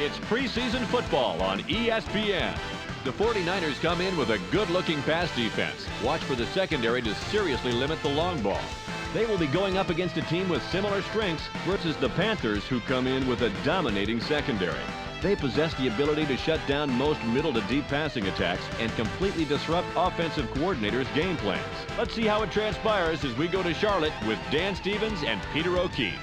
It's preseason football on ESPN. The 49ers come in with a good-looking pass defense. Watch for the secondary to seriously limit the long ball. They will be going up against a team with similar strengths versus the Panthers, who come in with a dominating secondary. They possess the ability to shut down most middle to deep passing attacks and completely disrupt offensive coordinators' game plans. Let's see how it transpires as we go to Charlotte with Dan Stevens and Peter O'Keefe.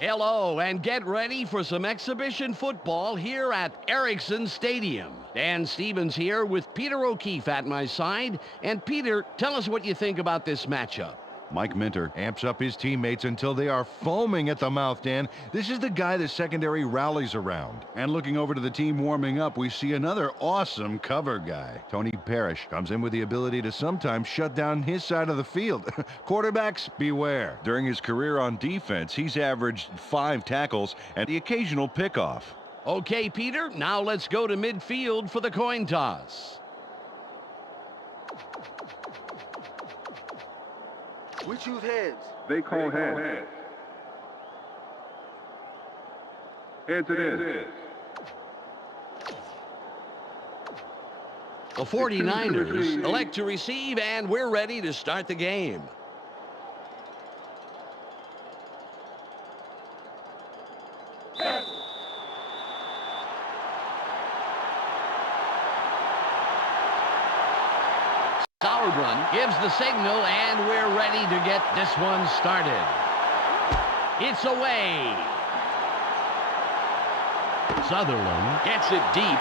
Hello, and get ready for some exhibition football here at Ericsson Stadium. Dan Stevens here with Peter O'Keefe at my side. And Peter, tell us what you think about this matchup. Mike Minter amps up his teammates until they are foaming at the mouth, Dan. This is the guy the secondary rallies around. And looking over to the team warming up, we see another awesome cover guy. Tony Parrish comes in with the ability to sometimes shut down his side of the field. Quarterbacks, beware. During his career on defense, he's averaged 5 tackles and the occasional pickoff. Okay, Peter, now let's go to midfield for the coin toss. We choose heads. They call heads. Heads it is. The 49ers elect to receive, and we're ready to start the game. Run gives the signal, and we're ready to get this one started. It's away. Sutherland gets it deep.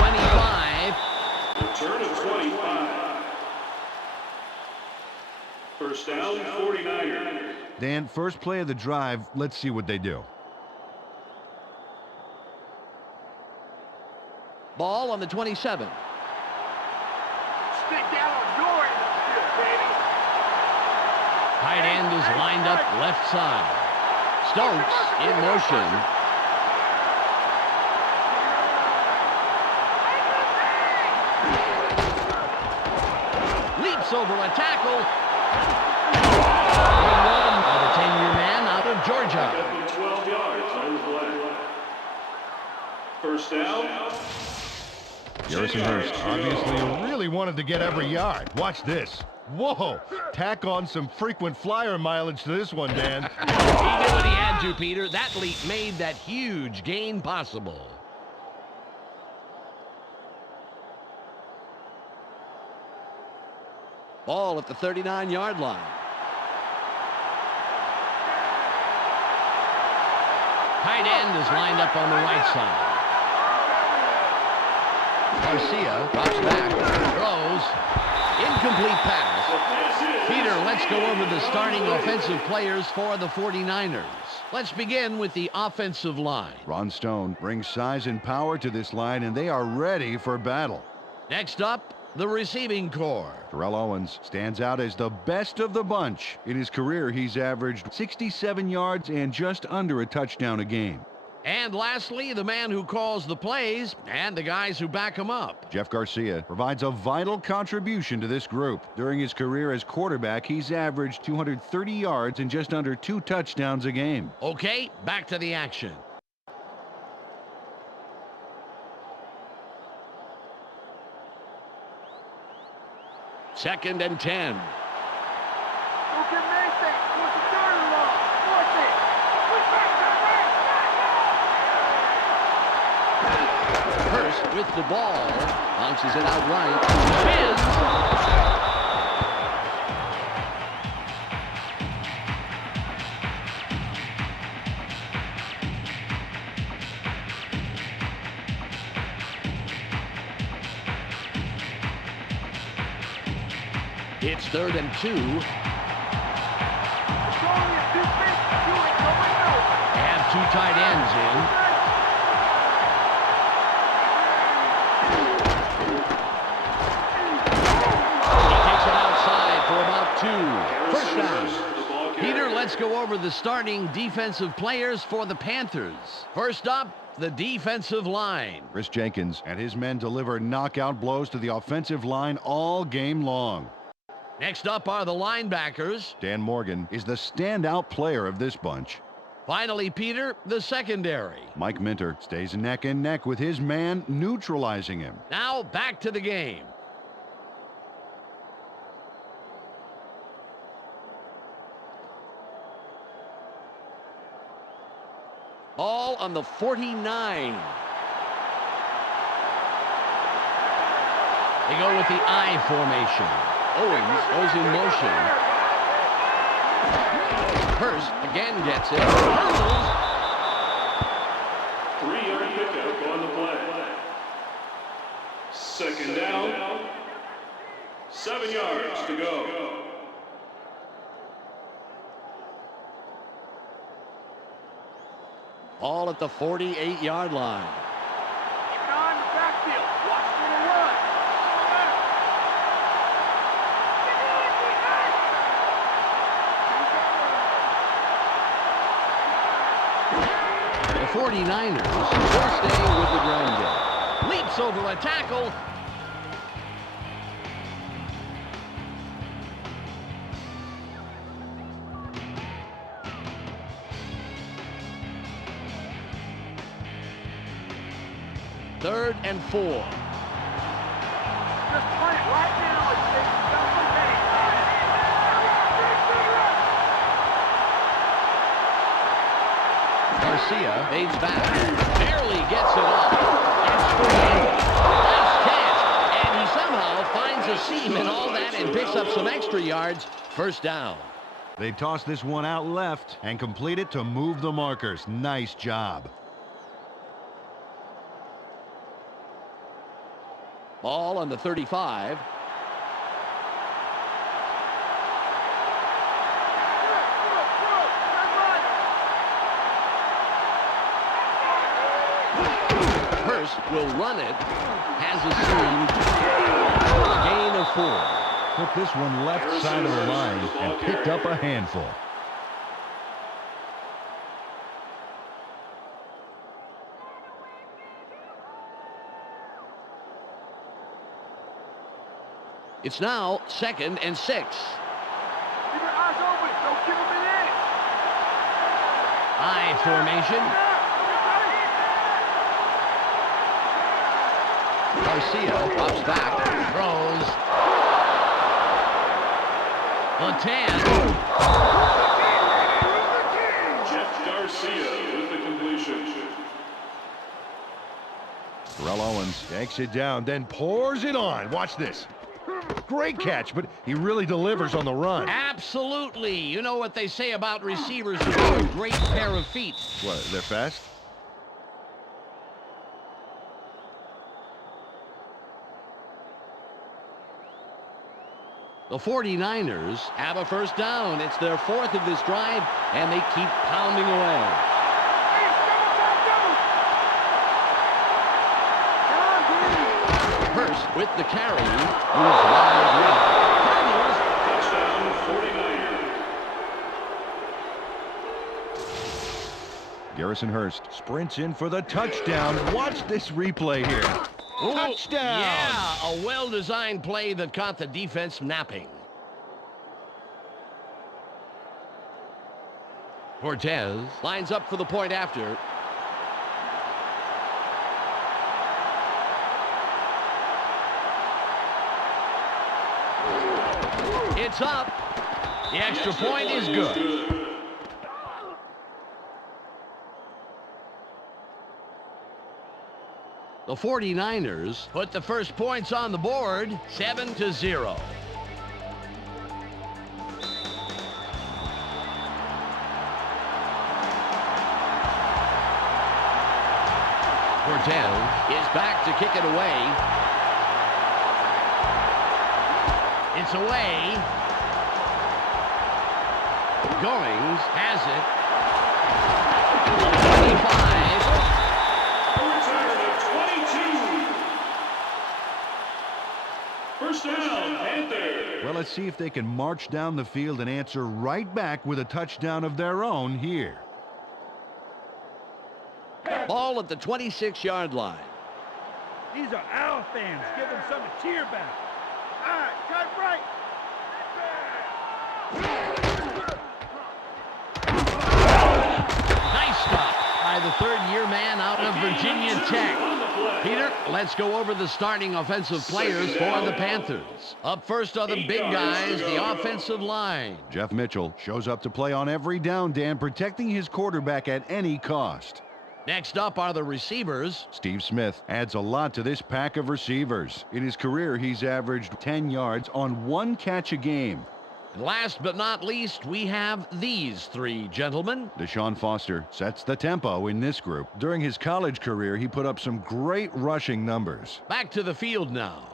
25. Return of 25. First down, 49ers. Dan, first play of the drive, let's see what they do. Ball on the 27. Tight end is lined up left side. Stokes in motion. Leaps over a tackle. One by the 10-year man out of Georgia. 12 yards on the play. First down. Garrison Hurst obviously really wanted to get every yard. Watch this. Whoa! Tack on some frequent flyer mileage to this one, Dan. He did what he had to, Peter. That leap made that huge gain possible. Ball at the 39-yard line. Tight end is lined up on the right side. Garcia drops back, throws, incomplete pass. Peter, let's go over the starting offensive players for the 49ers. Let's begin with the offensive line. Ron Stone brings size and power to this line, and they are ready for battle. Next up, the receiving corps. Terrell Owens stands out as the best of the bunch. In his career, he's averaged 67 yards and just under a touchdown a game. And lastly, the man who calls the plays and the guys who back him up. Jeff Garcia provides a vital contribution to this group. During his career as quarterback, he's averaged 230 yards and just under 2 touchdowns a game. Okay, back to the action. Second and 10. Hurst with the ball, bounces it out right, spins. It's 3rd and 2. Have 2 tight ends in. First down. Peter, let's go over the starting defensive players for the Panthers. First up, the defensive line. Chris Jenkins and his men deliver knockout blows to the offensive line all game long. Next up are the linebackers. Dan Morgan is the standout player of this bunch. Finally, Peter, the secondary. Mike Minter stays neck and neck with his man, neutralizing him. Now back to the game. Ball on the 49. They go with the I formation. Owens goes in motion. Hurst again gets it. 3-yard pickup on the play. Second down. 7 yards to go. All at the 48-yard line. Keep an eye on the backfield. Watch for the run. The 49ers will stay with the ground game. Leaps over a tackle. Third and 4. Just punt it right now and say, Garcia fades back. Barely gets it off. It's free. Last catch. And he somehow finds a seam in all that and picks up some extra yards. First down. They toss this one out left and complete it to move the markers. Nice job. Ball on the 35. Hurst will run it. Has a seam. Gain of 4. Took this one left side of the line and picked up a handful. It's now 2nd and 6. keep your eyes open. Don't give them an inch. I formation. Garcia drops back, throws. The 10. Jeff Garcia with the completion. Terrell Owens yanks it down, then pours it on. Watch this. Great catch, but he really delivers on the run. Absolutely. You know what they say about receivers who have a great pair of feet. What, they're fast? The 49ers have a first down. It's their 4th of this drive, and they keep pounding away. Hurst with the carry. Moves wide left. Touchdown 49. Garrison Hurst sprints in for the touchdown. Watch this replay here. Ooh, Touchdown! Yeah, a well-designed play that caught the defense napping. Cortez lines up for the point after. It's up. The extra point is good. The 49ers put the first points on the board, 7-0. Cortez is back to kick it away. It's away. Goings has it. 25. A return of 22. First down, Panthers. Well, let's see if they can march down the field and answer right back with a touchdown of their own here. Ball at the 26-yard line. These are our fans. Give them something to cheer about. All right, cut right. Virginia Tech. Peter, let's go over the starting offensive players for the Panthers. Up first are the big guys, the offensive line. Jeff Mitchell shows up to play on every down, Dan, protecting his quarterback at any cost. Next up are the receivers. Steve Smith adds a lot to this pack of receivers. In his career, he's averaged 10 yards on 1 catch a game. And last but not least, we have these 3 gentlemen. Deshaun Foster sets the tempo in this group. During his college career, he put up some great rushing numbers. Back to the field now.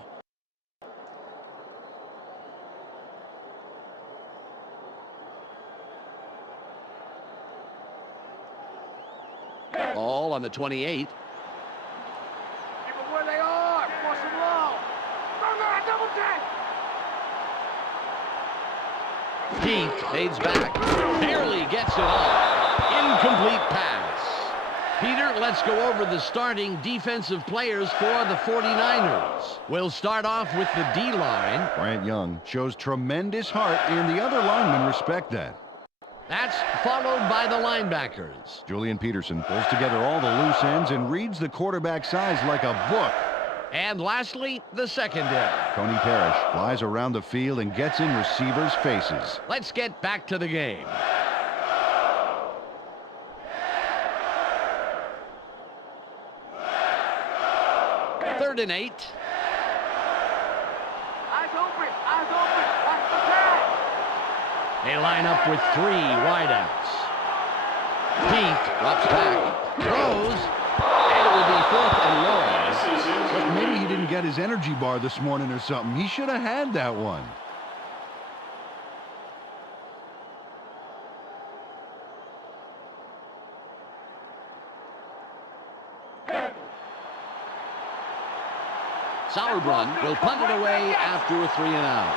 All on the 28. Keep them where they are. Force them low. Run that double tag. Keith fades back. Barely gets it off. Incomplete pass. Peter, let's go over the starting defensive players for the 49ers. We'll start off with the D-line. Bryant Young shows tremendous heart, and the other linemen respect that. That's followed by the linebackers. Julian Peterson pulls together all the loose ends and reads the quarterback's eyes like a book. And lastly, the secondary. Tony Parrish flies around the field and gets in receivers' faces. Let's get back to the game. Third and 8. Eyes open. Eyes open. Watch the tag. They line up with 3 wideouts. Keith drops back, throws, and it will be 4th and long. But maybe he didn't get his energy bar this morning or something. He should have had that one. Sauerbrunn will punt it away after a 3 and out.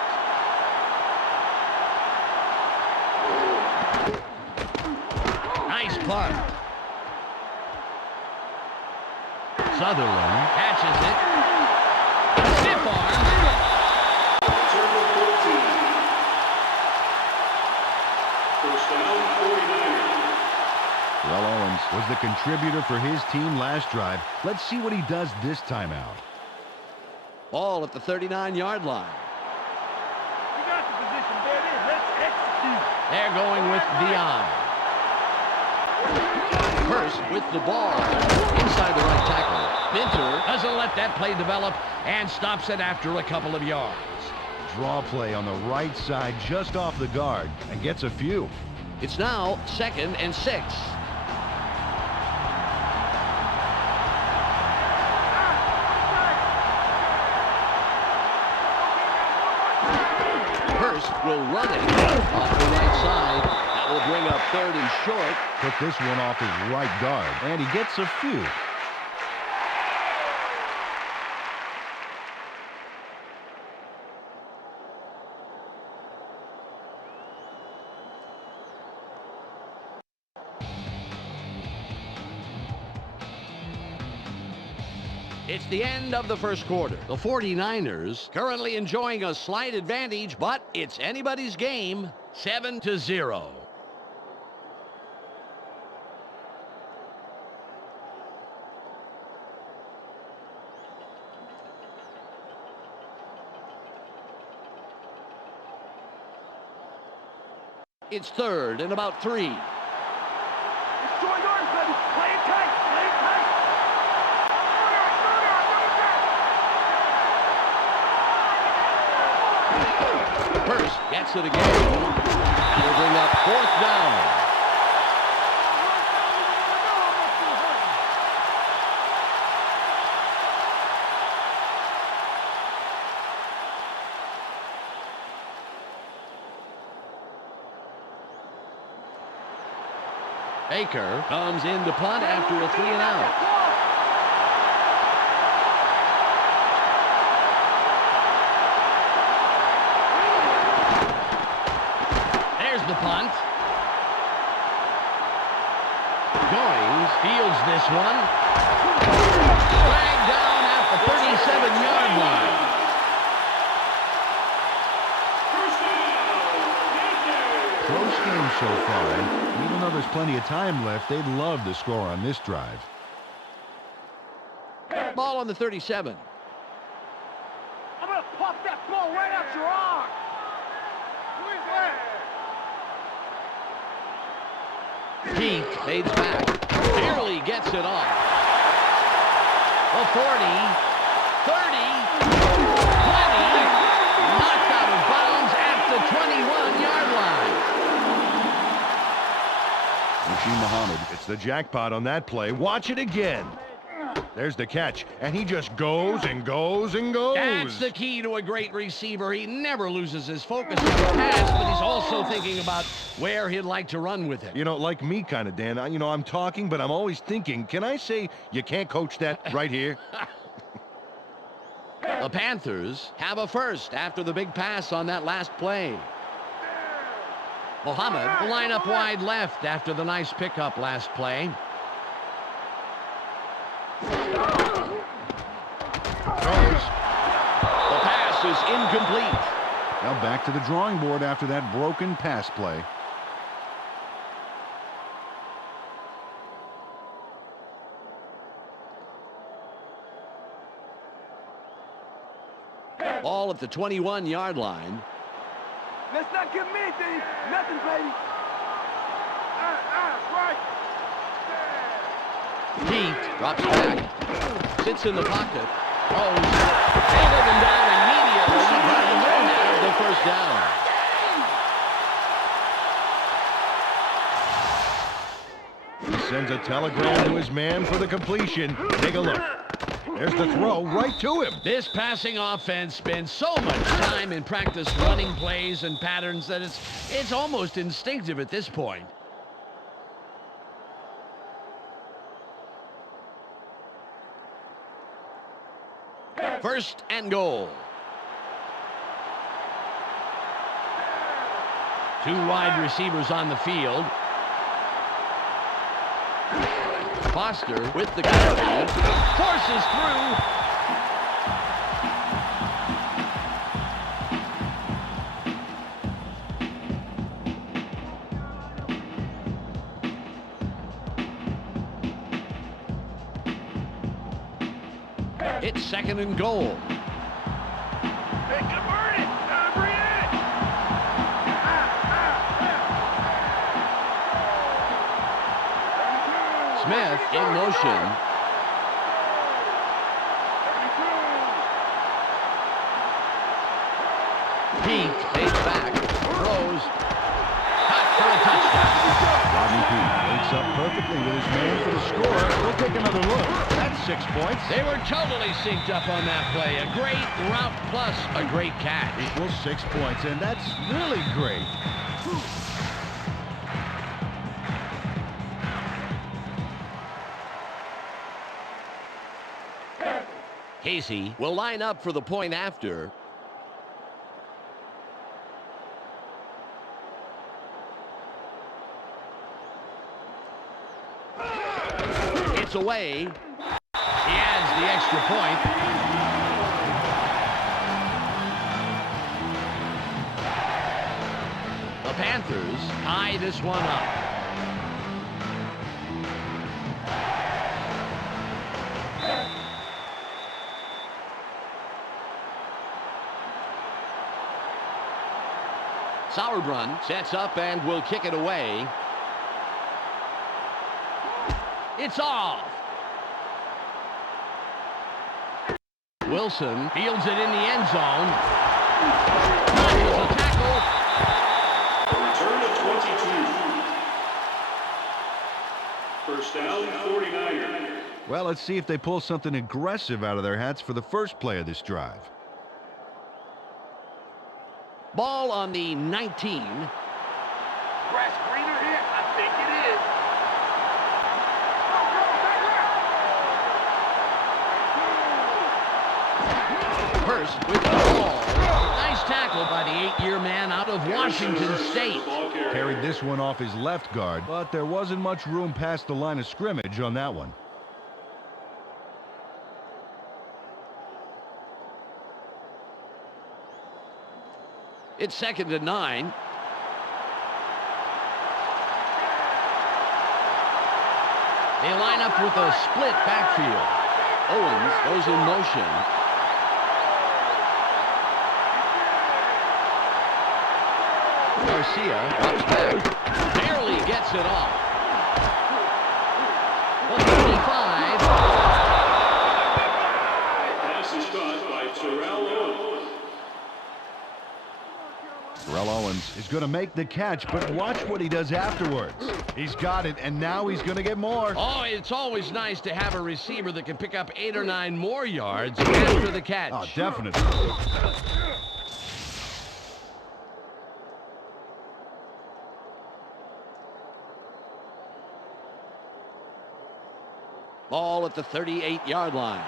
Nice punt. Sutherland catches it. Stiff arm. Turner 14. First down, 49ers. Well, Owens was the contributor for his team last drive. Let's see what he does this time out. Ball at the 39-yard line. We got the position. There it is. Let's execute. They're going with Dion. First with the ball inside the right tackle. Binter doesn't let that play develop and stops it after a couple of yards. Draw play on the right side just off the guard and gets a few. It's now 2nd and 6. Hurst will run it off the right side. That will bring up 3rd and short. Took this one off his right guard, and he gets a few. It's the end of the first quarter. The 49ers currently enjoying a slight advantage, but it's anybody's game, 7-0. It's 3rd and about 3. It's joint arms, baby. Play it tight. Play it tight. Hurst gets it again. That will bring up 4th down. Baker comes in to punt after a 3 and out. There's the punt. Goings fields this one. Dragged down at the 37-yard line. Close game so far. Even though there's plenty of time left, they'd love to score on this drive. on the 37. I'm gonna pop that ball right out your arm. Who's that? Pete fades back. Barely gets it off. The 40, 30, 20. Knocked out of bounds at the 21-yard line. Rasheed Muhammad, it's the jackpot on that play. Watch it again. There's the catch, and he just goes and goes and goes. That's the key to a great receiver. He never loses his focus on the pass, but he's also thinking about where he'd like to run with it. You know, like me kind of, Dan. I'm talking, but I'm always thinking, can I say you can't coach that right here? The Panthers have a first after the big pass on that last play. Muhammad will line up wide left after the nice pickup last play. Throws. The pass is incomplete. Now back to the drawing board after that broken pass play. Ball at the 21-yard line. Let's not give me anything. Nothing, baby. Right. Pete drops back. Sits in the pocket. Throws. Taken him down immediately, but he will have the first down. He sends a telegram to his man for the completion. Take a look. There's the throw right to him. This passing offense spends so much time in practice running plays and patterns that it's almost instinctive at this point. First and goal. Two wide receivers on the field. Foster with the carry. Forces through. It's second and goal. Hey, convert it. Bring it. Smith in motion. Pete fades back. Throws. Caught for a touchdown. Rodney Pete links up perfectly with his man for the score. We'll take another look. That's 6 points. They were totally synced up on that play. A great route plus a great catch. Equals 6 points, and that's really great. Casey will line up for the point after. It's away. He adds the extra point. The Panthers tie this one up. Sauerbrunn sets up and will kick it away. It's off. Wilson fields it in the end zone. That was a tackle. Return of 22. First down, 49er. Well, let's see if they pull something aggressive out of their hats for the first play of this drive. Ball on the 19. Grass greener here? I think it is. Hurst with the ball. Nice tackle by the 8-year man out of Washington State. Carried this one off his left guard, but there wasn't much room past the line of scrimmage on that one. It's second and 9. They line up with a split backfield. Owens goes in motion. Garcia drops back. Barely gets it off. The 35. Pass is caught by Terrell Owens. Terrell Owens is going to make the catch, but watch what he does afterwards. He's got it, and now he's going to get more. Oh, it's always nice to have a receiver that can pick up 8 or 9 more yards after the catch. Oh, definitely. Ball at the 38-yard line.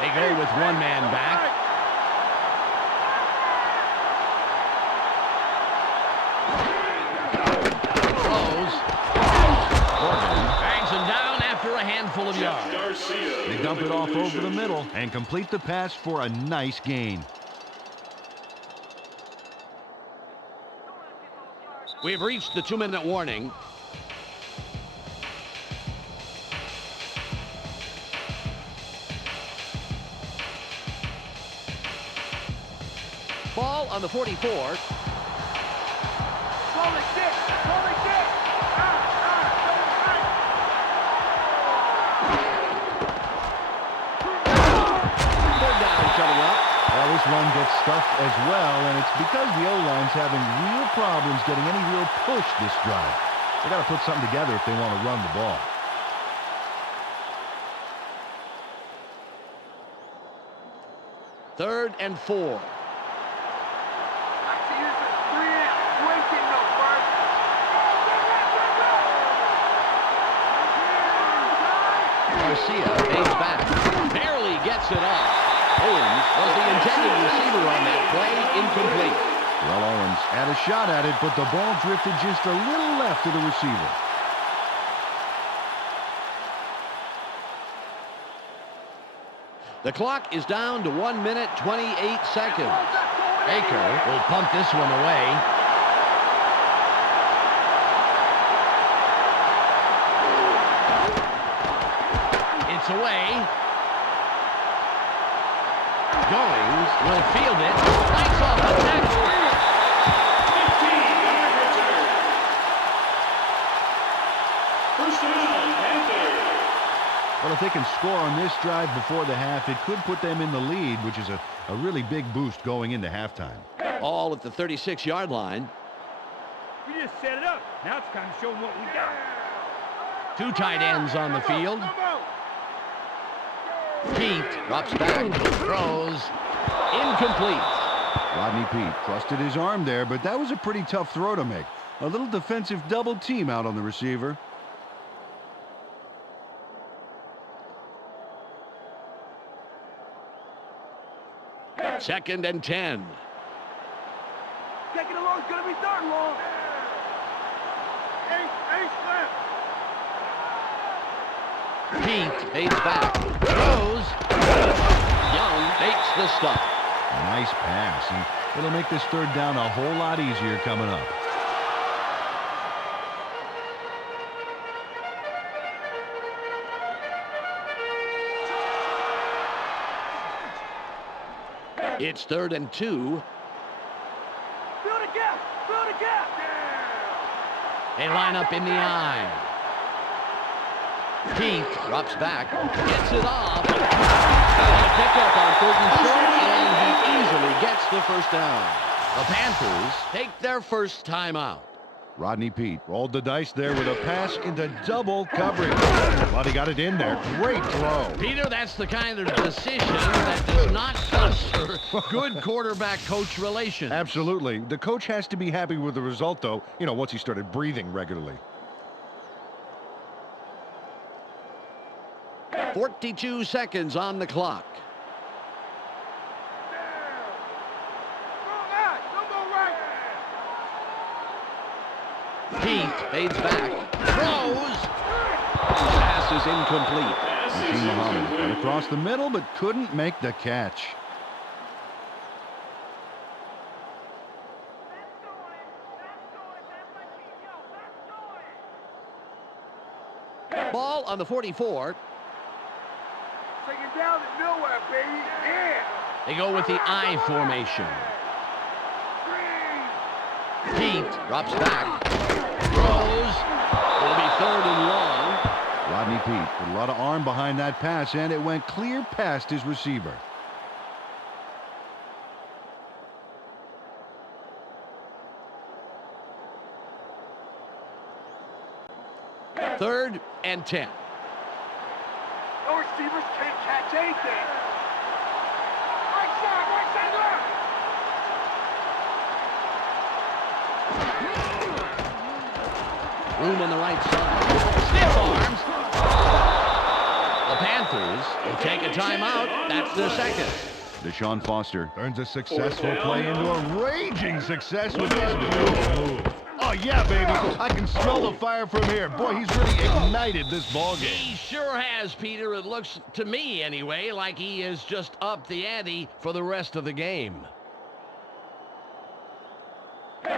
They go with one man back. Throws. Bangs him down after a handful of yards. Garcia. They dump it off over the middle and complete the pass for a nice gain. We've reached the 2-minute warning. Ball on the 44. Call it 6. Call it 6. Third down coming up. Well, this run gets stuffed as well, and it's because the O-line's having real problems getting any real push this drive. They got to put something together if they want to run the ball. Third and 4. Garcia fades back. Barely gets it off. Owens was the intended receiver on that play. Incomplete. Well, Owens had a shot at it, but the ball drifted just a little left to the receiver. The clock is down to 1 minute, 28 seconds. Baker will punt this one away. It's away. Goings will field it. Lights off the tackle. 15-yard return. First down, Panthers. Well, if they can score on this drive before the half, it could put them in the lead, which is a really big boost going into halftime. All at the 36-yard line. We just set it up. Now it's time to show them what we got. 2 tight ends on the field. Pete drops back, throws, incomplete. Rodney Pete trusted his arm there, but that was a pretty tough throw to make. A little defensive double team out on the receiver. Second and 10. Taking it long, it's gonna be third long. Ace left. Pete fades back, throws. Young makes the stop. Nice pass, and it'll make this third down a whole lot easier coming up. It's 3rd and 2. Build a gap. They line up in the eye. Pete drops back, gets it off. A pickup on 3rd and short, and he easily gets the first down. The Panthers take their first timeout. Rodney Pete rolled the dice there with a pass into double coverage. But he got it in there. Great throw. Peter, that's the kind of decision that does not foster good quarterback-coach relations. Absolutely. The coach has to be happy with the result, though, once he started breathing regularly. 42 seconds on the clock. Pete fades back, throws. Pass is incomplete. Rasheed Muhammad went across the middle, but couldn't make the catch. on the 44. Taking down to nowhere, baby. Yeah. They go with the I formation. Pete drops back. Throws. It'll be 3rd and long. Rodney Pete with a lot of arm behind that pass, and it went clear past his receiver. Third and 10. No receivers can't catch anything. Right side, left. Room on the right side. Stiff arms. The Panthers will take a timeout. That's their second. Deshaun Foster turns a successful play into a raging success with his move. Oh, yeah, baby. I can smell the fire from here. Boy, he's really ignited this ball game. He sure has, Peter. It looks, to me anyway, like he has just upped the ante for the rest of the game.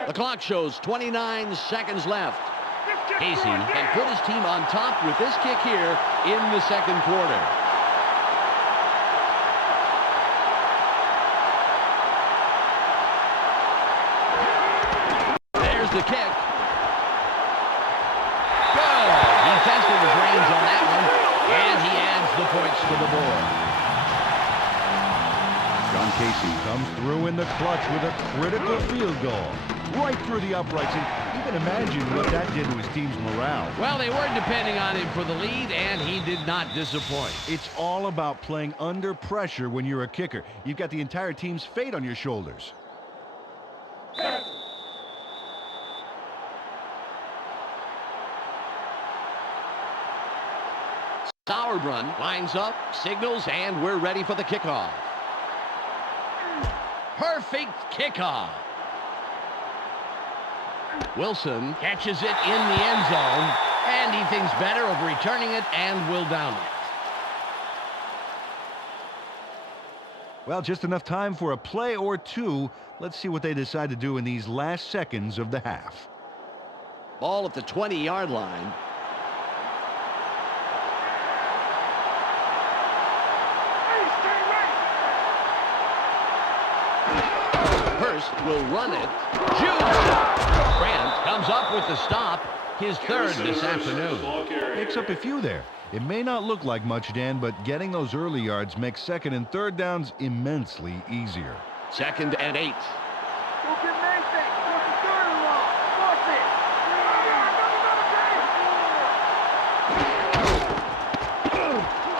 The clock shows 29 seconds left. Casey can put his team on top with this kick here in the second quarter. There's the kick. Good. He tested his range on that one, and he adds the points to the board. John Casey comes through in the clutch with a critical field goal. Right through the uprights, and you can imagine what that did to his team's morale. Well, they weren't depending on him for the lead, and he did not disappoint. It's all about playing under pressure when you're a kicker. You've got the entire team's fate on your shoulders. Sauerbrunn lines up, signals, and we're ready for the kickoff. Perfect kickoff. Wilson catches it in the end zone, and he thinks better of returning it and will down it. Well, just enough time for a play or two. Let's see what they decide to do in these last seconds of the half. Ball at the 20-yard line. Hurst will run it. Shoots. Grant comes up with the stop. His third this afternoon. Picks up a few there. It may not look like much, Dan, but getting those early yards makes second and third downs immensely easier. 2nd and 8. Don't get anything. What's the third and long? Force it.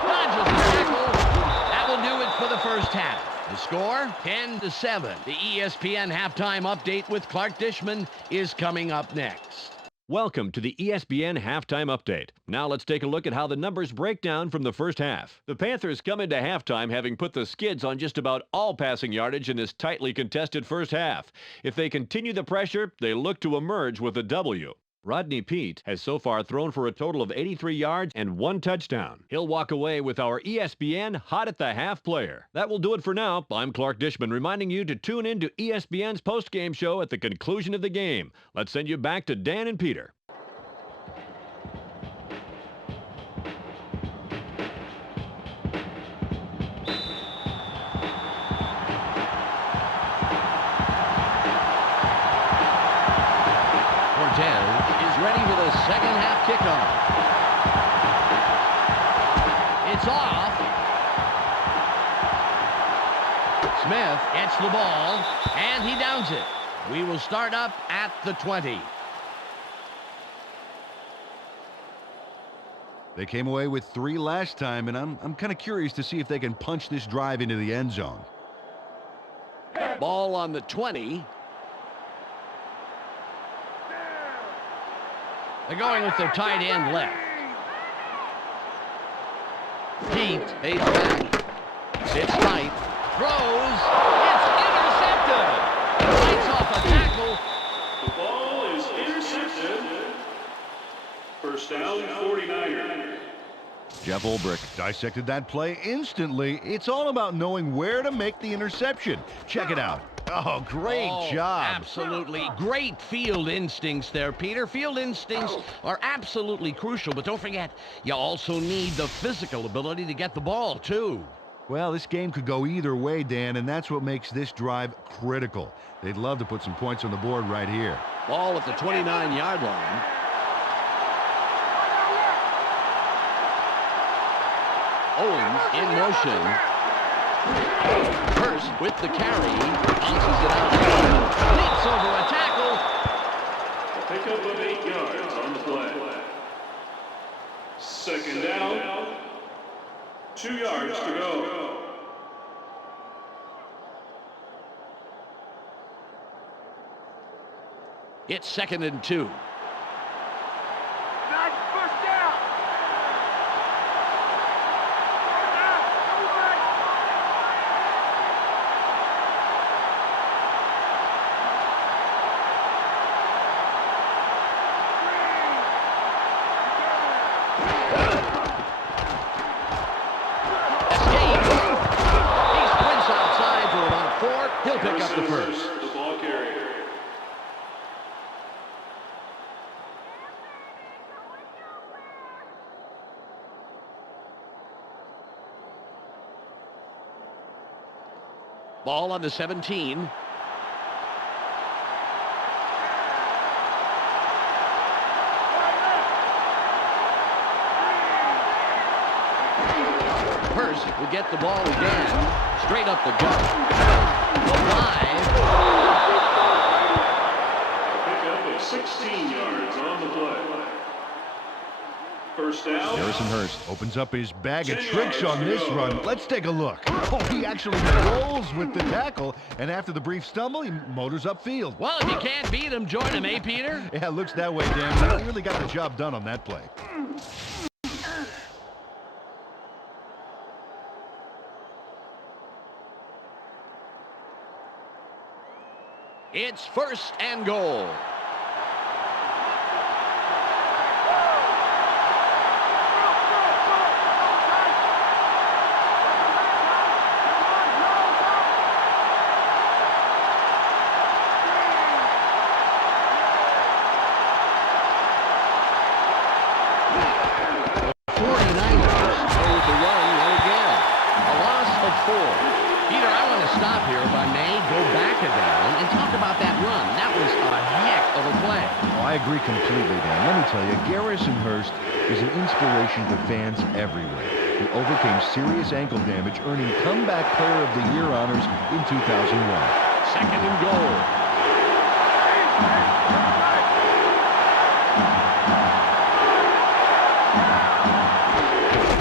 Dodges the tackle. That will do it for the first half. The score, 10-7. The ESPN halftime update with Clark Dishman is coming up next. Welcome to the ESPN Halftime Update. Now let's take a look at how the numbers break down from the first half. The Panthers come into halftime having put the skids on just about all passing yardage in this tightly contested first half. If they continue the pressure, they look to emerge with a W. Rodney Pete has so far thrown for a total of 83 yards and 1 touchdown. He'll walk away with our ESPN Hot at the Half player. That will do it for now. I'm Clark Dishman reminding you to tune in to ESPN's postgame show at the conclusion of the game. Let's send you back to Dan and Peter. Ready for the second half kickoff. It's off. Smith gets the ball, and he downs it. We will start up at the 20. They came away with 3 last time, and I'm kind of curious to see if they can punch this drive into the end zone. Ball on the 20. They're going with their tight end left. Pete fades back. Sits tight. Throws. It's intercepted. Fights off a tackle. The ball is intercepted. First down, 49er. Jeff Ulbrich dissected that play instantly. It's all about knowing where to make the interception. Check it out. Oh, great job. Absolutely great field instincts there, Peter. Field instincts are absolutely crucial, but don't forget, you also need the physical ability to get the ball, too. Well, this game could go either way, Dan, and that's what makes this drive critical. They'd love to put some points on the board right here. Ball at the 29-yard line. Owens in motion. Hurst with the carry. Bounces it out. Leaps over a tackle. A pickup of 8 yards on the play. Second down. 2 yards to go. It's 2nd and 2. Nice first down. He'll pick up the first. The ball carrier. Ball on the 17. Hurst will get the ball again. Straight up the gut. Alive. A pickup of 16 yards on the play. First down. Harrison Hurst opens up his bag of tricks on this run. Let's take a look. Oh, he actually rolls with the tackle, and after the brief stumble, he motors upfield. Well, if you can't beat him, join him, eh, Peter? Yeah, it looks that way, Dan. He really got the job done on that play. It's 1st and goal. Stop here, if I may, go back a down and talk about that run. That was a heck of a play. Oh, I agree completely, Dan. Let me tell you, Garrison Hurst is an inspiration to fans everywhere. He overcame serious ankle damage, earning Comeback Player of the Year honors in 2001. 2nd and goal.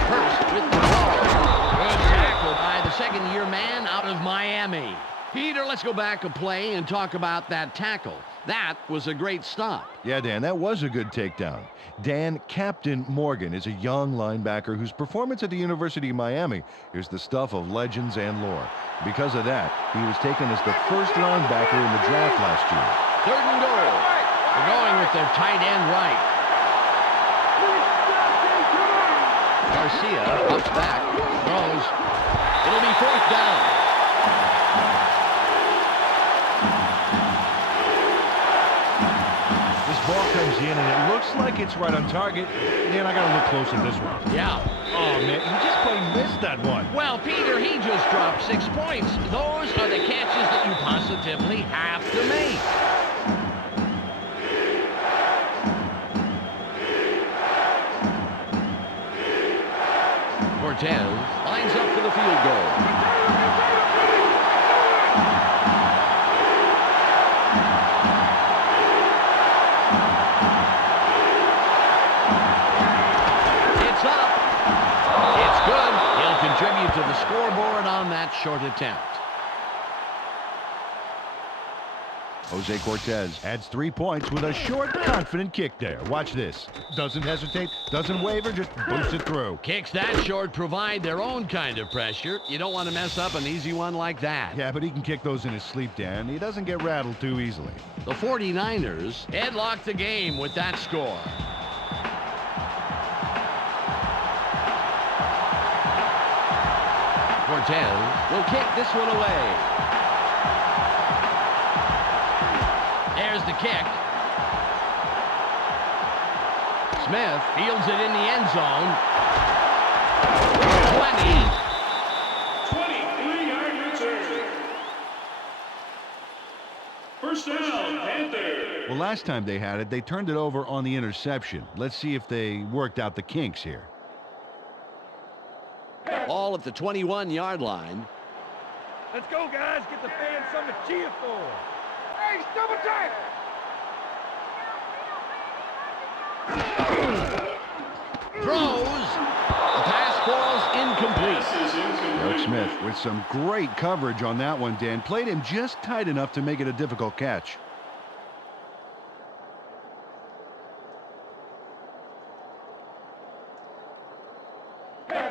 Hurst with the ball. Good tackle by the second-year man out of Miami. Peter, let's go back a play and talk about that tackle. That was a great stop. Yeah, Dan, that was a good takedown. Dan, Captain Morgan is a young linebacker whose performance at the University of Miami is the stuff of legends and lore. Because of that, he was taken as the first linebacker in the draft last year. 3rd and goal. They're going with their tight end right. Garcia ups back, throws. It'll be 4th down. Ball comes in, and it looks like it's right on target. Dan, I got to look close at this one. Yeah. Oh, man, he just plain missed that one. Well, Peter, he just dropped 6 points. Those are the catches that you positively have to make. Cortez lines up for the field goal. Contribute to the scoreboard on that short attempt. Jose Cortez adds 3 points with a short, confident kick there. Watch this. Doesn't hesitate, doesn't waver, just boots it through. Kicks that short provide their own kind of pressure. You don't want to mess up an easy one like that. Yeah, but he can kick those in his sleep, Dan. He doesn't get rattled too easily. The 49ers headlock the game with that score. Cortez will kick this one away. There's the kick. Smith fields it in the end zone. 20. 23-yard return. First down, Panther. Well, last time they had it, they turned it over on the interception. Let's see if they worked out the kinks here. Ball at the 21-yard line. Let's go, guys. Get the fans something to cheer for. Hey, double time! Throws. The pass falls incomplete. This is incomplete. Eric Smith with some great coverage on that one, Dan. Played him just tight enough to make it a difficult catch.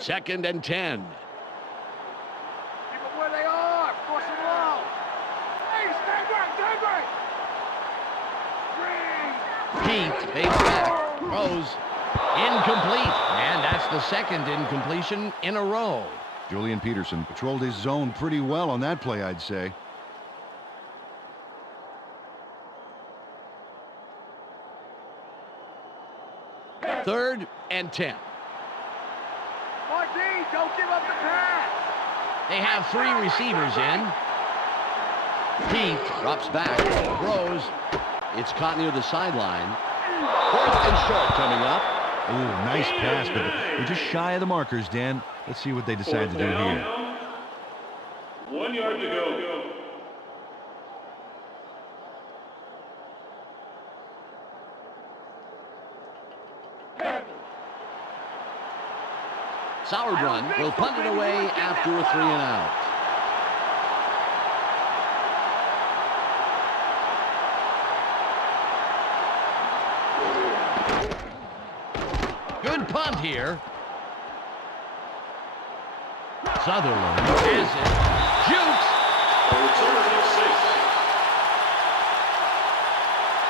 Second and 10. Keep them where they are. Force them low. Hey, stand right. Pete fades back. Throws. Incomplete. And that's the second incompletion in a row. Julian Peterson patrolled his zone pretty well on that play, I'd say. Third and 10. Martin, don't give up the pass. They have three receivers in. Pete drops back, throws. It's caught near the sideline. Fourth and short coming up. Ooh, nice pass, but they're just shy of the markers, Dan. Let's see what they decide to do here. 1 yard to go. Sauerbrunn will punt it away after a 3 and out. Good punt here. Sutherland has it. Shoots. A return of 6.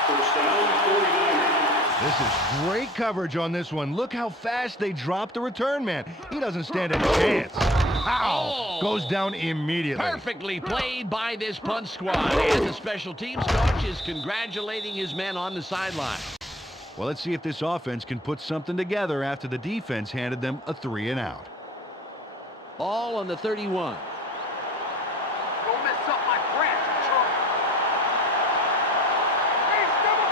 First down, 49. This is great coverage on this one. Look how fast they dropped the return man. He doesn't stand a chance. Ow! Oh. Goes down immediately. Perfectly played by this punt squad. And the special teams coach is congratulating his men on the sideline. Well, let's see if this offense can put something together after the defense handed them a 3 and out. Ball on the 31. Don't mess up my branch, Charlie. Hey, double.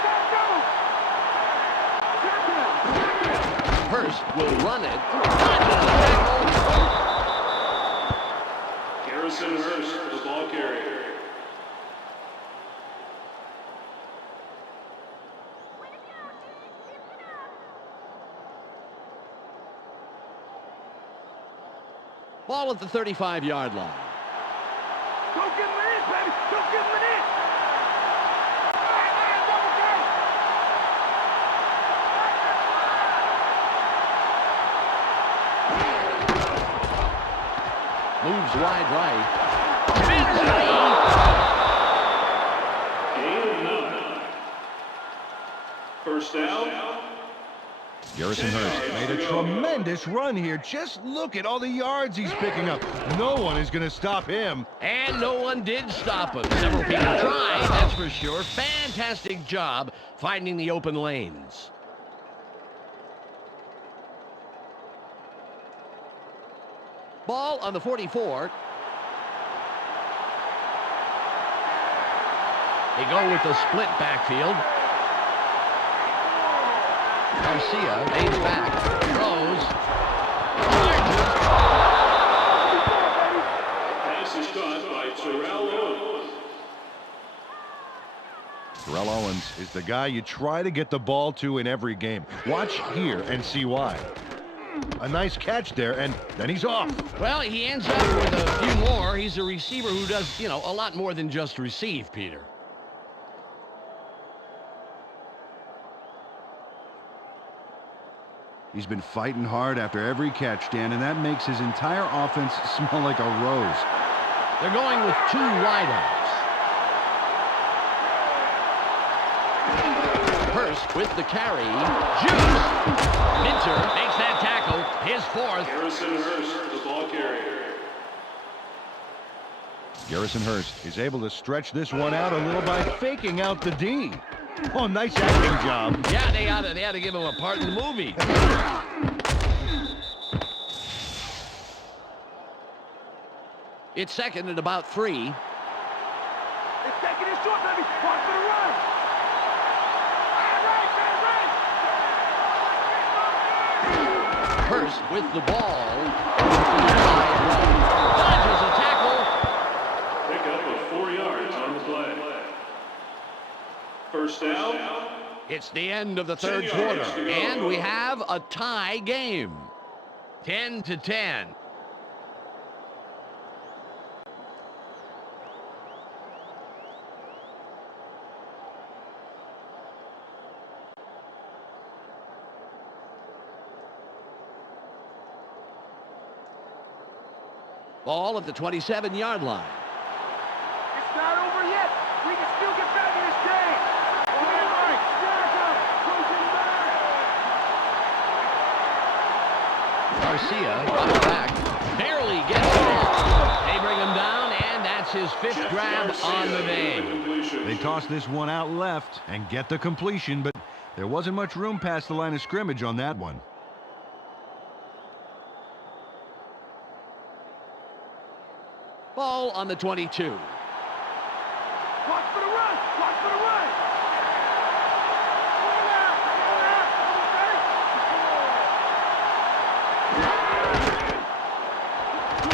Hurst will run it. Garrison Hurst, the ball carrier. Ball at the 35-yard line. Don't give him an inch, baby. Don't give him an inch. Moves wide right. Gain of 9. First down. Garrison Hurst made a tremendous run here. Just look at all the yards he's picking up. No one is going to stop him. And no one did stop him. Several people tried, that's for sure. Fantastic job finding the open lanes. Ball on the 44. They go with the split backfield. Garcia aims back, throws, charges. Pass is caught by Terrell Owens. Terrell Owens is the guy you try to get the ball to in every game. Watch here and see why. A nice catch there, and then he's off. Well, he ends up with a few more. He's a receiver who does, a lot more than just receive, Peter. He's been fighting hard after every catch, Dan, and that makes his entire offense smell like a rose. They're going with 2 wideouts. Hurst with the carry. Juice. Minter makes that tackle. His 4th. Garrison Hurst, the ball carrier. Garrison Hurst is able to stretch this one out a little by faking out the D. Oh, nice acting job. Yeah, they had to give him a part in the movie. It's second and about 3. It's taking his short, baby. Watch for the run. Hurst with the ball. Dodges a tackle. Pick up of 4 yards on the play. First down. It's the end of the 10 third yards quarter, to go. and we have a tie game. 10-10. Ball at the 27-yard line. It's not over yet. We can still get back in this game. All right, Garcia drops back, barely gets it off. They bring him down, and that's his 5th grab on the day. They toss this one out left and get the completion, but there wasn't much room past the line of scrimmage on that one. Ball on the 22. watch for the run. Watch for the run.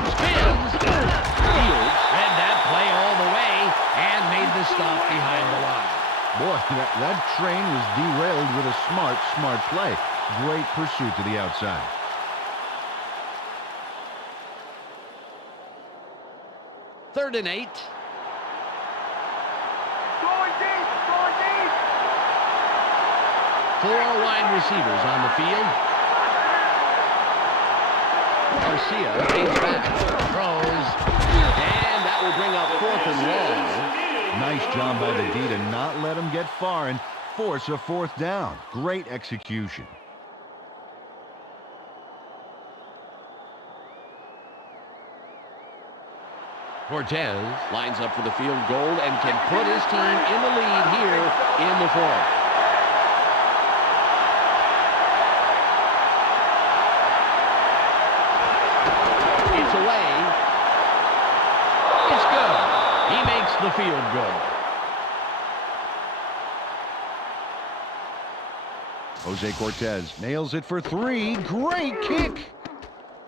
Spins. Fields read that play all the way and made the stop behind the line. Boy, that train was derailed with a smart play. Great pursuit to the outside. Third and 8. Going deep. Going deep. 4 wide receivers on the field. Garcia takes back, throws, and that will bring up 4th and long. Nice job by the D to not let him get far and force a 4th down. Great execution. Cortez lines up for the field goal and can put his team in the lead here in the 4th. It's away. It's good. He makes the field goal. Jose Cortez nails it for 3. Great kick.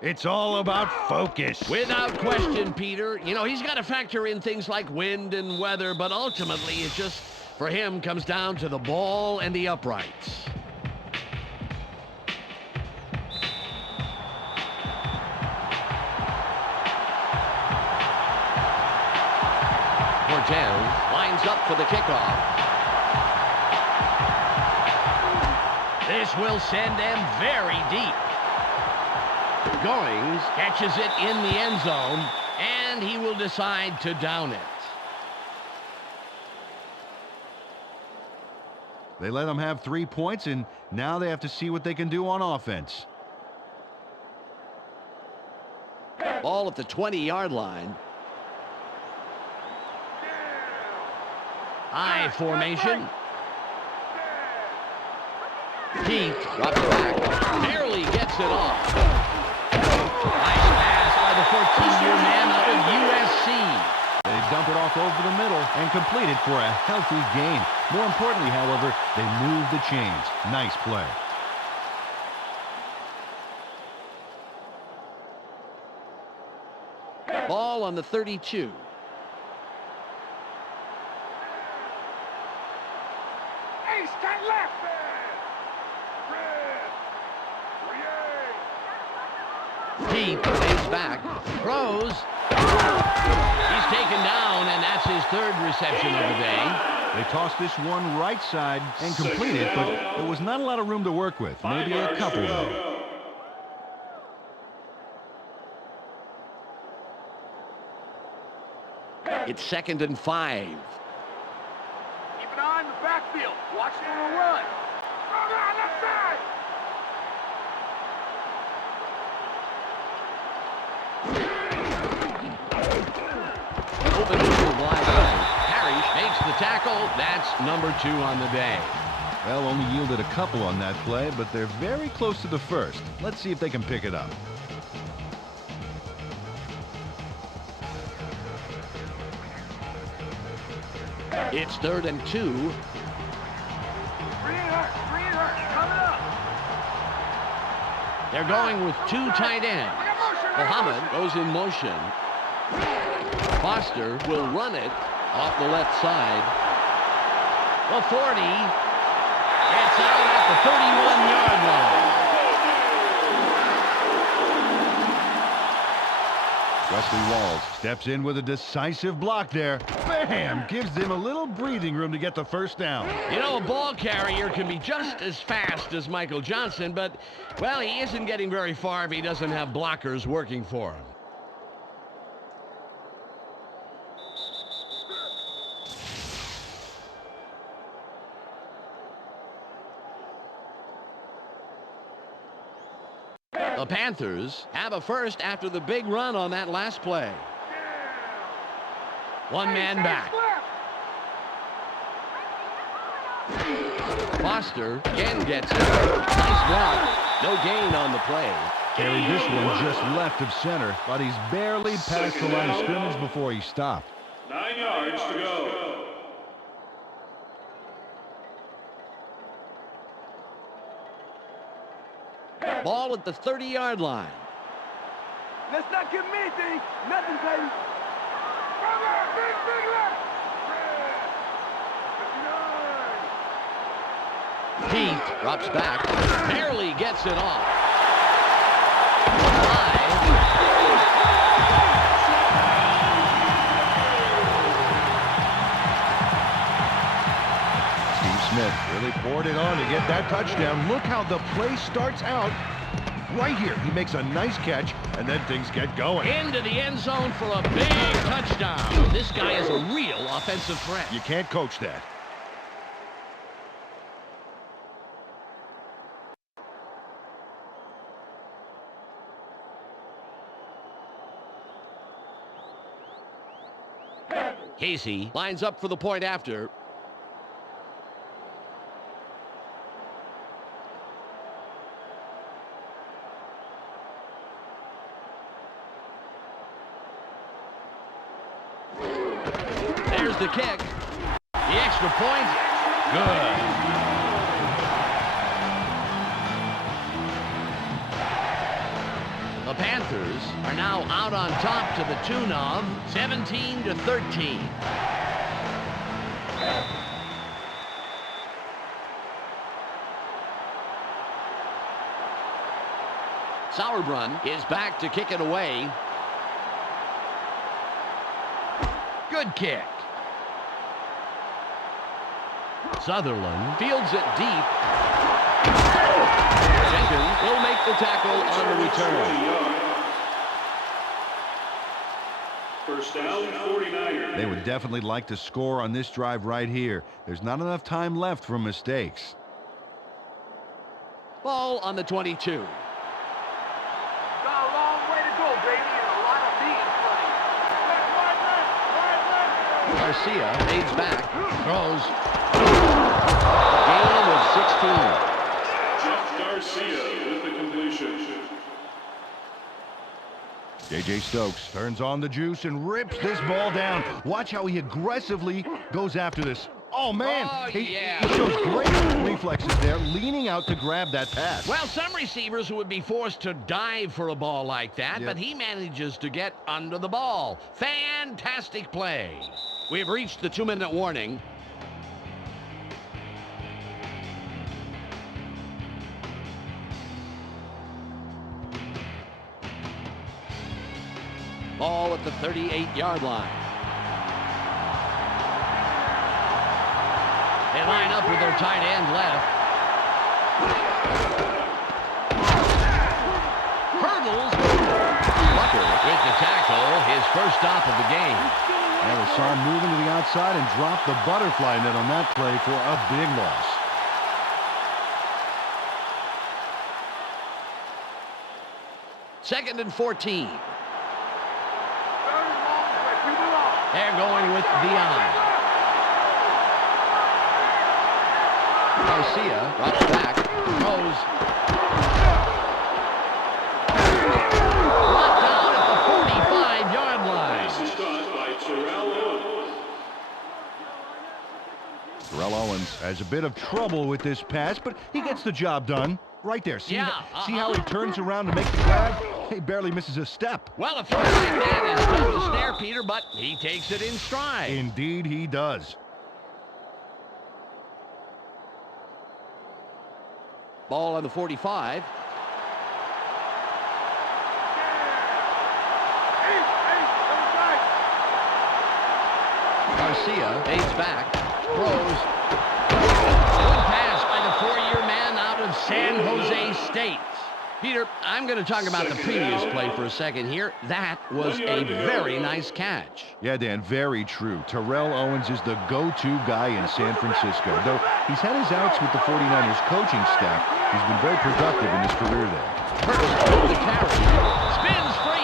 It's all about focus. Without question, Peter. You know, he's got to factor in things like wind and weather, but ultimately it just, for him, comes down to the ball and the uprights. Cortez lines up for the kickoff. This will send them very deep. Goings catches it in the end zone, and he will decide to down it. They let them have 3 points, and now they have to see what they can do on offense. Ball at the 20-yard line. I formation. Heath drops back, barely gets it off. Nice pass by the 14-year man out of USC. They dump it off over the middle and complete it for a healthy gain. More importantly, however, they move the chains. Nice play. Ball on the 32. Ace, cut left. Heath stays back, throws. He's taken down, and that's his 3rd reception of the day. They tossed this one right side and complete it, but there was not a lot of room to work with. Maybe a couple, though. It's 2nd and 5. Keep an eye on the backfield. Watch for a run. Run on left side. Open field wide right. Parrish makes the tackle. That's number 2 on the day. Well, only yielded a couple on that play, but they're very close to the first. Let's see if they can pick it up. It's 3rd and 2. Green hurt, coming up. They're going with 2 tight ends. Muhammad goes in motion. Foster will run it off the left side. The 40. It's out at the 31-yard line. Wesley Walls steps in with a decisive block there. Bam! Gives them a little breathing room to get the first down. You know, a ball carrier can be just as fast as Michael Johnson, but, well, he isn't getting very far if he doesn't have blockers working for him. The Panthers have a first after the big run on that last play. One man back. Foster again gets it. Nice block. No gain on the play. Carried this one just left of center, but he's barely past the line of scrimmage before he stopped. 9 yards to go. Ball at the 30-yard line. Let's not give me anything. Nothing, baby. Big left. Heath drops back. Barely gets it off. Smith really poured it on to get that touchdown. Look how the play starts out right here. He makes a nice catch, and then things get going. Into the end zone for a big touchdown. This guy is a real offensive threat. You can't coach that. Casey lines up for the point after. There's the kick. The extra point. Good. The Panthers are now out on top to the tune of 17-13. Sauerbrunn is back to kick it away. Good kick. Sutherland fields it deep. Jenkins will make the tackle on the return. First down, 49ers. They would definitely like to score on this drive right here. There's not enough time left for mistakes. Ball on the 22. Got a long way to go, baby, and a lot of meat in front of you. Garcia fades back, throws. Gain of 16. Jeff Garcia with the completion. J.J. Stokes turns on the juice and rips this ball down. Watch how he aggressively goes after this. Oh, man. Oh, he yeah. shows great reflexes there, leaning out to grab that pass. Well, some receivers would be forced to dive for a ball like that, Yep. but he manages to get under the ball. Fantastic play. We've reached the 2-minute warning. Ball at the 38-yard line. They line up with their tight end left. Hurdles. Rucker with the tackle, his first stop of the game. And we saw him moving to the outside and drop the butterfly net on that play for a big loss. Second and 14. They're going with Dion. Garcia drops back, throws. Brought down at the 45-yard line. This is caught by Terrell Owens. Terrell Owens has a bit of trouble with this pass, but he gets the job done. Right there. See how he turns around to make the grab? He barely misses a step. Well, a throw like that is tough to snare, Peter, but he takes it in stride. Indeed, he does. Ball on the 45. Garcia fades back, throws. Good pass by the four-year man out of San Jose State. Peter, I'm going to talk about the previous play for a second here. That was a very nice catch. Yeah, Dan, very true. Terrell Owens is the go-to guy in San Francisco. Though he's had his outs with the 49ers coaching staff, he's been very productive in his career there. Hurst with the carry. Spins free.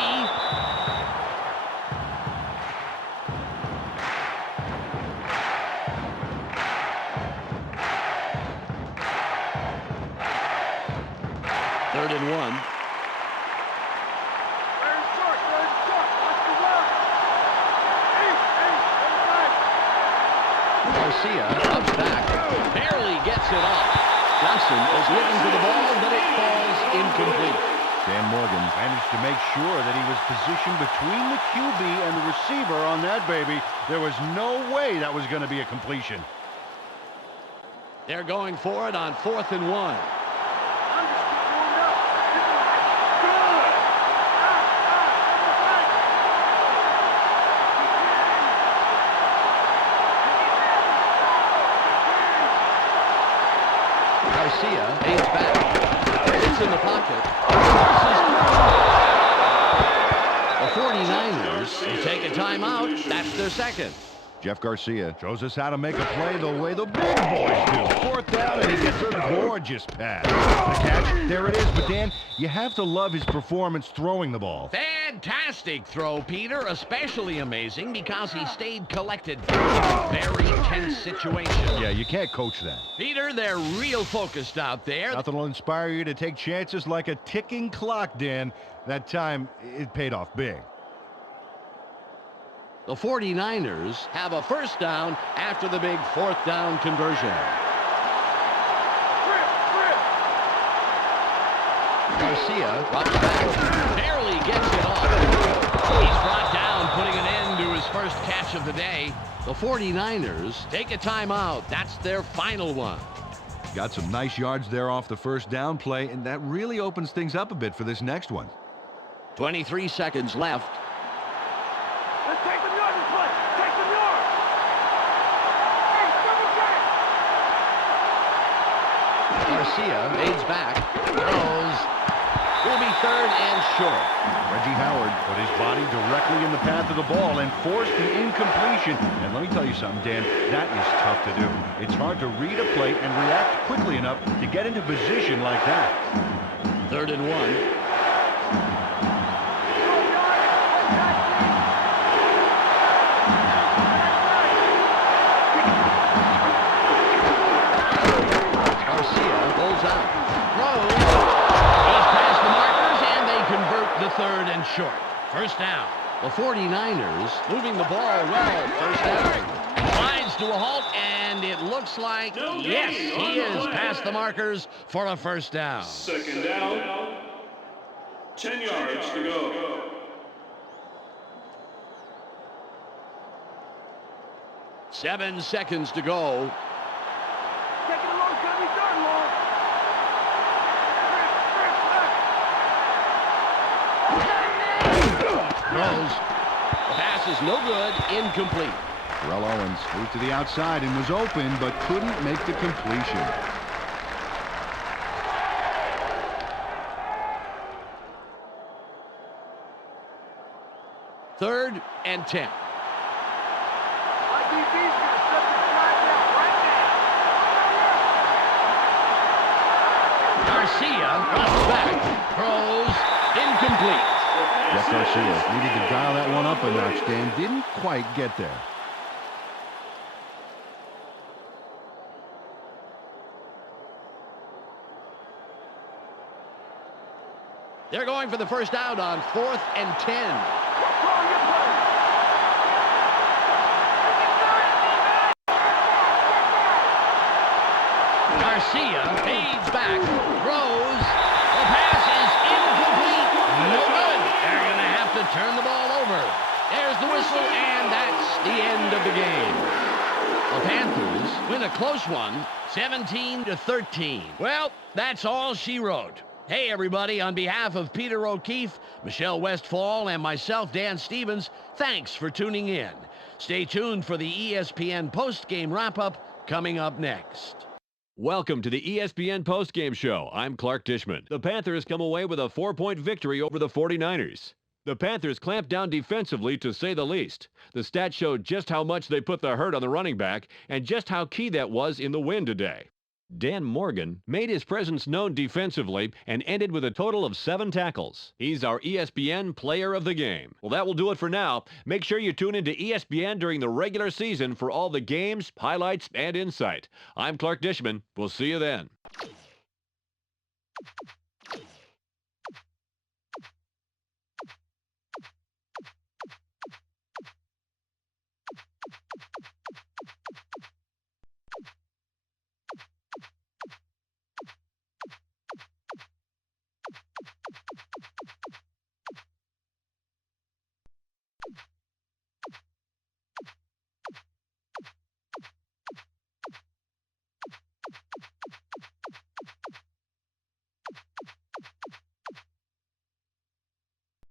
Third and one. Very short. Watch the run. Garcia ups back, barely gets it off. Johnson is looking for the ball, but it falls incomplete. Dan Morgan managed to make sure that he was positioned between the QB and the receiver on that baby. There was no way that was going to be a completion. They're going for it on 4th and 1. Garcia aids back. It's in the pocket. The 49ers will take a timeout. That's their second. Jeff Garcia shows us how to make a play the way the big boys do. 4th down, and he gets a gorgeous pass. The catch, there it is. But, Dan, you have to love his performance throwing the ball. Fantastic throw, Peter. Especially amazing because he stayed collected in a very tense situation. Yeah, you can't coach that. Peter, they're real focused out there. Nothing will inspire you to take chances like a ticking clock, Dan. That time, it paid off big. The 49ers have a first down after the big 4th down conversion. Garcia drops back, barely gets it off. He's brought down, putting an end to his first catch of the day. The 49ers take a timeout. That's their final one. Got some nice yards there off the first down play, and that really opens things up a bit for this next one. 23 seconds left. Let's take them yards and play. Take them yards. Hey, double check. Garcia aids back, throws. Will be 3rd and short. Reggie Howard put his body directly in the path of the ball and forced the incompletion. And let me tell you something, Dan, that is tough to do. It's hard to read a play and react quickly enough to get into position like that. 3rd and 1. Third and short. First down. The 49ers moving the ball well. First down. Slides to a halt, and it looks like, yes, he is past the markers for a first down. 2nd down. 10 yards to go. 7 seconds to go. Taking a long time. He's done long. Throws. The pass is no good. Incomplete. Terrell Owens moved to the outside and was open, but couldn't make the completion. Third and 10. Garcia drops back, throws, incomplete. Jeff Garcia needed to dial that one up a notch, Dan. Didn't quite get there. They're going for the first out on 4th and 10. Garcia fades back, throws. The pass is incomplete. No good. They're going to have to turn the ball over. There's the whistle, and that's the end of the game. The Panthers win a close one, 17-13. Well, that's all she wrote. Hey, everybody, on behalf of Peter O'Keefe, Michelle Westfall, and myself, Dan Stevens, thanks for tuning in. Stay tuned for the ESPN post-game wrap-up coming up next. Welcome to the ESPN postgame show. I'm Clark Dishman. The Panthers come away with a 4-point victory over the 49ers. The Panthers clamped down defensively, to say the least. The stats showed just how much they put the hurt on the running back and just how key that was in the win today. Dan Morgan made his presence known defensively and ended with a total of 7 tackles. He's our ESPN Player of the Game. Well, that will do it for now. Make sure you tune into ESPN during the regular season for all the games, highlights, and insight. I'm Clark Dishman. We'll see you then.